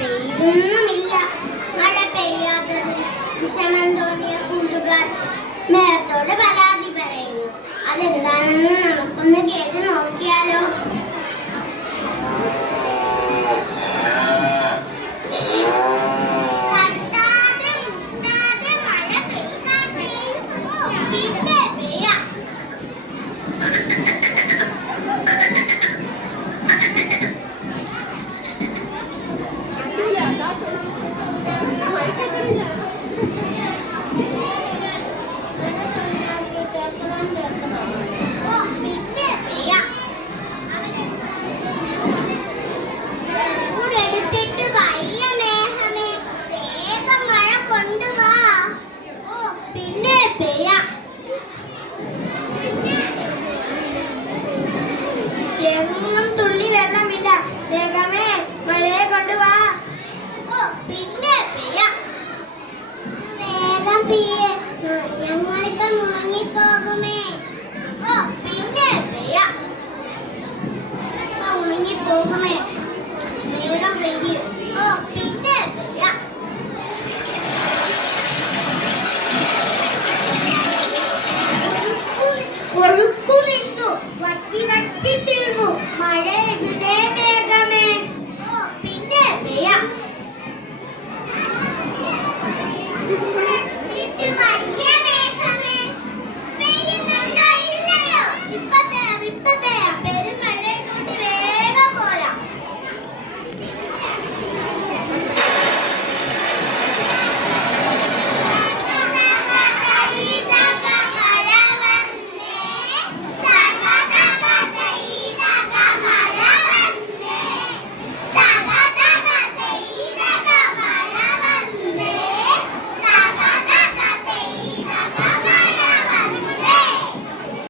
പെയ്യുന്നുമില്ല. മഴ പെയ്യാത്തത് വിഷമം തോന്നിയ കൂട്ടുകാർ മേഘത്തോട് പരാതി പറയുന്നു. അതെന്താണെന്ന് നമുക്കൊന്ന് കേട്ട് നോക്കിയാലോ. എങ്ങും തുള്ളി വെള്ളമില്ല. വേഗമേ മഴയെ കൊണ്ടുവാ. പിന്നെ വേഗം പെയ്യ്, ഞങ്ങളിപ്പം മുങ്ങിപ്പോകുമേ. പിന്നെ മുങ്ങിപ്പോകുമേ. വേഗം പെയ്യ്.